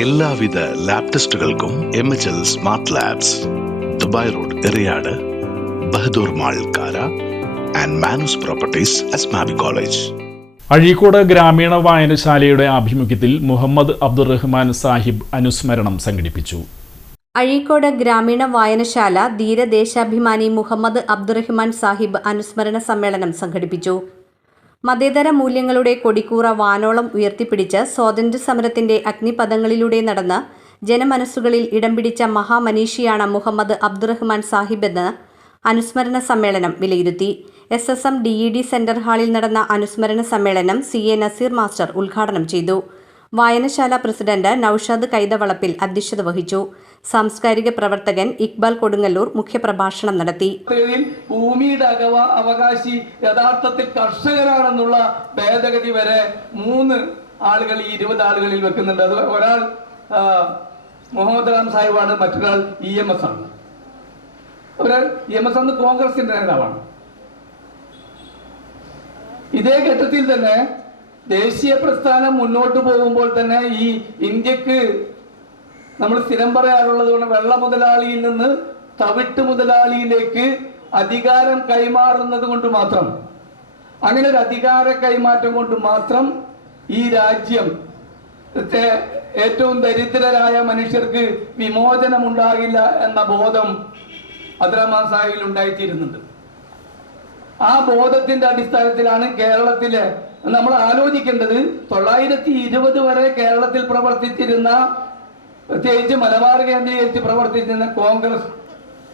എല്ലാവിധ lab ടെസ്റ്റുകൾക്കും M H L smart labs Dubai road Eriyad Bahadur mall Kara and Manus properties Asmabi college Azhikode ഗ്രാമീണ വായനശാലയുടെ ആഭിമുഖ്യത്തിൽ മുഹമ്മദ് അബ്ദുറഹ്മാൻ സാഹിബ് അനുസ്മരണം സംഘടിപ്പിച്ചു. അഴീക്കോട് ഗ്രാമീണ വായനശാല ധീരദേശാഭിമാനി മുഹമ്മദ് അബ്ദുറഹ്മാൻ സാഹിബ് അനുസ്മരണ സമ്മേളനം സംഘടിപ്പിച്ചു. മതേതര മൂല്യങ്ങളുടെ കൊടിക്കൂറ വാനോളം ഉയർത്തിപ്പിടിച്ച് സ്വാതന്ത്ര്യ സമരത്തിന്റെ അഗ്നിപഥങ്ങളിലൂടെ നടന്ന് ജനമനസ്സുകളിൽ ഇടം പിടിച്ച മഹാമനീഷിയാണ് മുഹമ്മദ് അബ്ദുറഹ്മാൻ സാഹിബ് എന്ന് അനുസ്മരണ സമ്മേളനം വിലയിരുത്തി. S S M D E D centre ഹാളിൽ നടന്ന അനുസ്മരണ സമ്മേളനം സി എ നസീർ മാസ്റ്റർ ഉദ്ഘാടനം ചെയ്തു. വായനശാല പ്രസിഡന്റ് നൌഷാദ് കൈതവളപ്പിൽ അധ്യക്ഷത വഹിച്ചു. സാംസ്കാരിക പ്രവർത്തകൻ ഇക്ബാൽ കൊടുങ്ങല്ലൂർ മുഖ്യപ്രഭാഷണം നടത്തി. ഭൂമിയുടെ അകവ അവകാശി യഥാർത്ഥത്തിൽ കർഷകരാണെന്നുള്ള ഭേദഗതി വരെ മൂന്ന് ആളുകൾ ഈ ഇരുപത് ആളുകളിൽ വെക്കുന്നുണ്ട്. അത് ഒരാൾ മുഹമ്മദ് റാം സാഹിബാണ് മറ്റൊരാൾ ഇ എം എസ് ആണ്. ഒരാൾ ഇ എം എസ് അന്ന് കോൺഗ്രസിന്റെ നേതാവാണ്. ഇതേ ഘട്ടത്തിൽ തന്നെ ദേശീയ പ്രസ്ഥാനം മുന്നോട്ട് പോകുമ്പോൾ തന്നെ ഈ ഇന്ത്യയ്ക്ക് നമ്മൾ സ്ഥിരം പറയാറുള്ളത് കൊണ്ട് വെള്ള മുതലാളിയിൽ നിന്ന് തവിട്ട് മുതലാളിയിലേക്ക് അധികാരം കൈമാറുന്നത് കൊണ്ട് മാത്രം. അങ്ങനെ ഒരു അധികാര കൈമാറ്റം കൊണ്ട് മാത്രം ഈ രാജ്യം ഏറ്റവും ദരിദ്രരായ മനുഷ്യർക്ക് വിമോചനം ഉണ്ടാകില്ല എന്ന ബോധം അബ്ദുറഹ്മാൻ സാഹിബിൽ ഉണ്ടായിത്തീരുന്നുണ്ട്. ആ ബോധത്തിന്റെ അടിസ്ഥാനത്തിലാണ് കേരളത്തിലെ നമ്മൾ ആലോചിക്കേണ്ടത് തൊള്ളായിരത്തി ഇരുപത് വരെ കേരളത്തിൽ പ്രവർത്തിച്ചിരുന്ന പ്രത്യേകിച്ച് മലബാർ കേന്ദ്രീകരിച്ച് പ്രവർത്തിച്ചിരുന്ന കോൺഗ്രസ്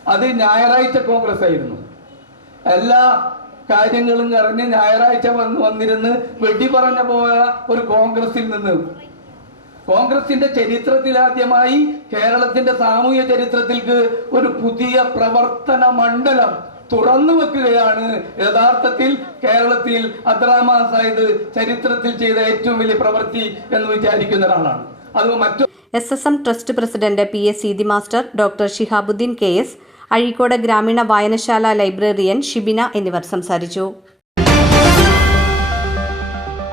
അത് ഞായറാഴ്ച കോൺഗ്രസ് ആയിരുന്നു. എല്ലാ കാര്യങ്ങളും അറിഞ്ഞ് ഞായറാഴ്ച വന്ന് വന്നിരുന്ന് വെടി പറഞ്ഞ പോയ ഒരു കോൺഗ്രസിൽ നിന്ന്. കോൺഗ്രസിന്റെ ചരിത്രത്തിലാദ്യമായി കേരളത്തിന്റെ സാമൂഹ്യ ചരിത്രത്തിലേക്ക് ഒരു പുതിയ പ്രവർത്തന മണ്ഡലം തുറന്നു വെക്കുകയാണ്. യഥാർത്ഥത്തിൽ കേരളത്തിൽ സാഹിദ് ചരിത്രത്തിൽ ചെയ്ത ഏറ്റവും വലിയ പ്രവൃത്തി എന്ന് വിചാരിക്കുന്ന ഒരാളാണ്. S S M trust president P S Seethi master doctor Shihabuddin K S Azhikode ഗ്രാമീണ വായനശാല ലൈബ്രറിയൻ ഷിബിന എന്നിവർ സംസാരിച്ചു.